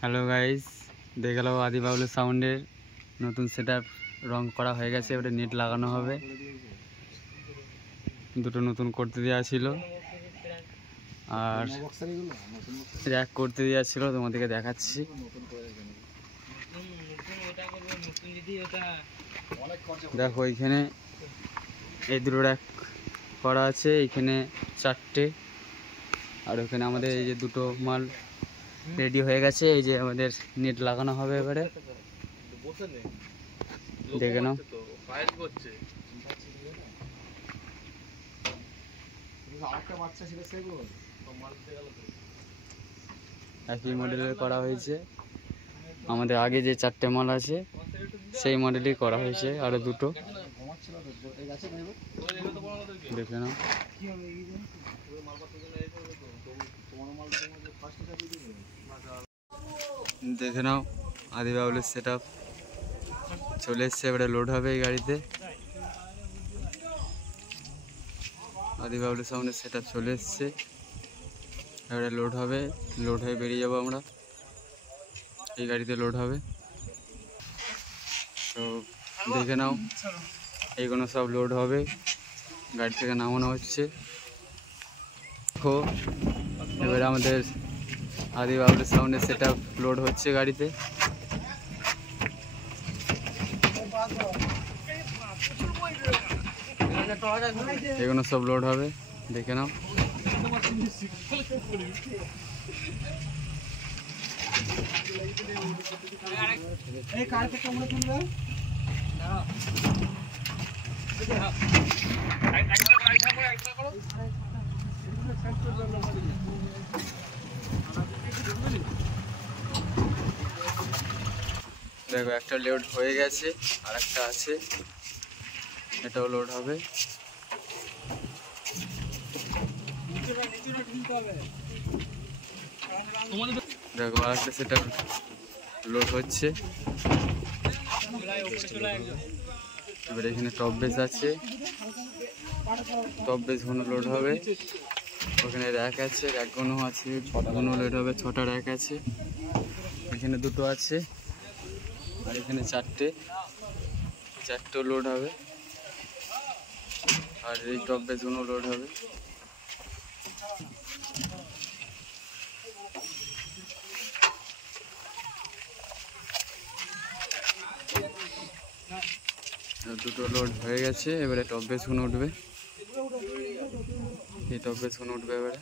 Hello guys, দেখে গেল আদি বাবলু সাউন্ডের নতুন সেটআপ রং করা হয়ে গেছে। এবারে নেট লাগানো হবে। দুটো নতুন করতে দেওয়া ছিল আর র্যাক করতে দেওয়া ছিল, তোমাদেরকে দেখাচ্ছি। দেখো এইখানে এই দুটো র্যাক করা আছে, এইখানে 4টে, আর ওখানে আমাদের এই যে দুটো মাল রেডি হয়ে গেছে। এই যে আমাদের নেট লাগানো হবে, এবারে দেখে নাও। একই মডেলের করা হয়েছে, আমাদের আগে যে 4টে মাল আছে সেই মডেলই করা হয়েছে, আরো দুটো দেখে নাও। দেখে নাও আদি বাবুলের সেটআপ চলে এসছে, এবারে লোড হবে এই গাড়িতে। আদি বাবুলের সামনে সেটআপ চলে এসছে, এবারে লোড হবে। লোড হয়ে বেরিয়ে যাবো আমরা, এই গাড়িতে লোড হবে। তো দেখে নাও, এইগুলো সব লোড হবে, গাড়ি থেকে নামানো হচ্ছে। দেখো এবারে আমাদের আদি বাবুলের সাউন্ডের সেটআপ লোড হচ্ছে গাড়িতে। এগুলো সব লোড হবে, দেখে নাও। দেখো একটা লোড হয়ে গেছে, আর একটা আছে, এটাও লোড হবে। দেখো আর একটা সেটা লোড হচ্ছে। এবার এখানে টপ বেস আছে, টপ বেস গুলো লোড হবে। ওখানে র্যাক আছে, র্যাকগুলো আছে, গুলো লোড হবে। 6টা র্যাক আছে, এখানে দুটো আছে, আর এখানে 4টে লোড হবে। আর এই টপ বেস গুলো লোড হবে। দুটো লোড হয়ে গেছে, এবারে টপ বেস গুলো উঠবে। এই টপ বেস গুলো উঠবে এবারে।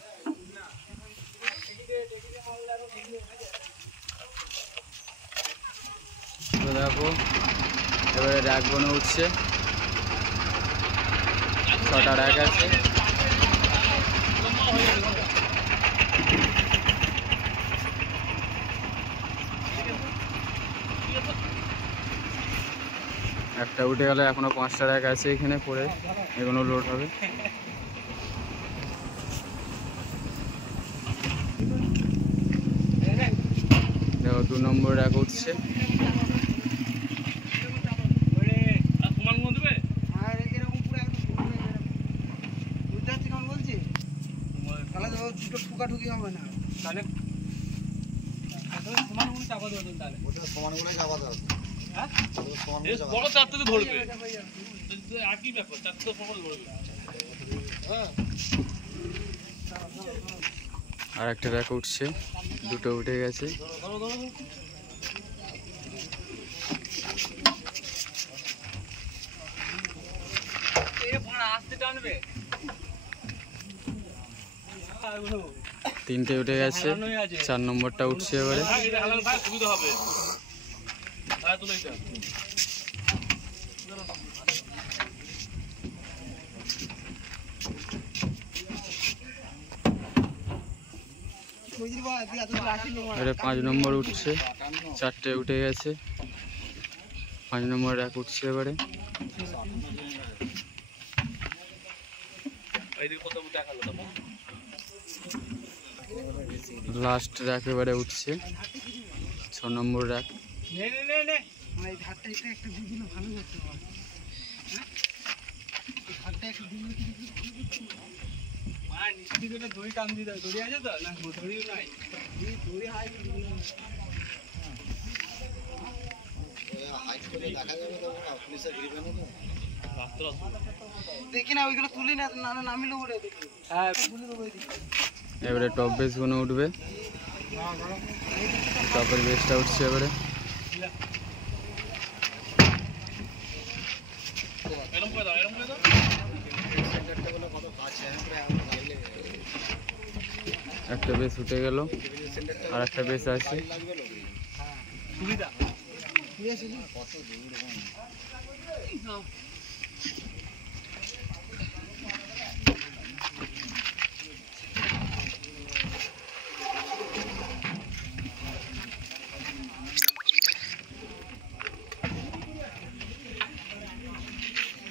তো দেখো এবারে র্যাক গুলো উঠছে, 6টা র্যাক আছে। একটা উঠে গেলে এখনো 5টা র্যাক আছে এখানে পড়ে, এগুলো লোড হবে। দেখো 2 নম্বর র্যাক উঠছে। ঠুকাঠুকি হবে না, তাহলে সমানগুলো চাপা দেবো, তাহলে সমানগুলো চাপা দেবো। হ্যাঁ বড় 4টে ধরবে, একই ব্যাপার, 4টে সমান ধরবে। হ্যাঁ আর একটা র্যাক উঠছে, দুটো উঠে গেছে। টানবে 3টে উঠে গেছে, 4 নম্বরটা উঠছে এবারে। সুবিধা হবে। এবারে 5 নম্বর উঠছে, 4টে উঠে গেছে, 5 নম্বর র্যাক উঠছে এবারে। লাস্ট র্যাক এবারে উঠছে, 6 নম্বর র্যাক। দড়ি টান দিয়ে দড়ি আছে তো না, দড়ি নাই, দড়ি হাই দেখি না ওইগুলো তুলি না নামিলো বলে হ্যাঁ তুলে দেবো। এবারে টপ বেসগুলো উঠবে, টপের বেসটা উঠছে এবারে। একটা বেস উঠে গেল, আর একটা বেস আছে।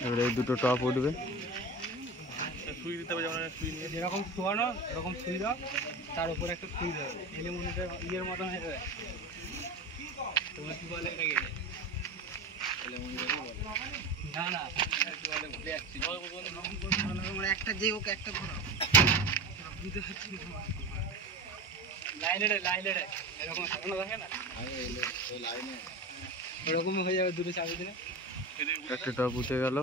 এবারে এই দুটো টপ উঠবে। সুই দিতে হবে, যেমন সুই নিয়ে যেরকম শোয়ানো এরকম সুই দাও, তার উপরে একটা সুই দাও, এলে মনে হয় ইয়ের মতন হয়ে যাবে। তোমার কি বলে এটাকে? না না ভুলে যাচ্ছি। একটা যে ওকে একটা ঘোরাও, বুঝতে পারছি লাইনে এরকম সাজানো থাকে না, ওরকম হয়ে যাবে দুটো চাবি দিলে। একটা টপ উঠে গেল।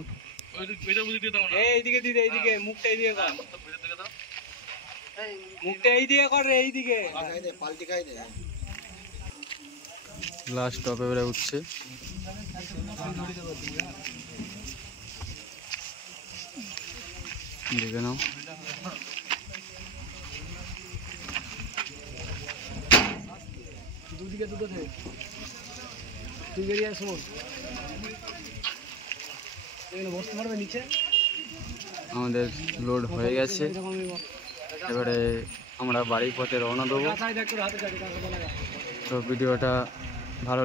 এইদিকে দিদি, এইদিকে মুখটা এইদিকে কর, মুখটা এইদিকে কর রে, এইদিকে পাল্টি খাই দে। লাস্ট টপ এবারে উঠছে। দেখে নাও। দুদিকে দুটো থাকে, তুই বেরিয়ে আসো, বসতে পারবে নিচে। আমাদের লোড হয়ে গেছে, এবারে আমরা বাড়ির পথে রওনা দেবো। তো ভিডিওটা ভালো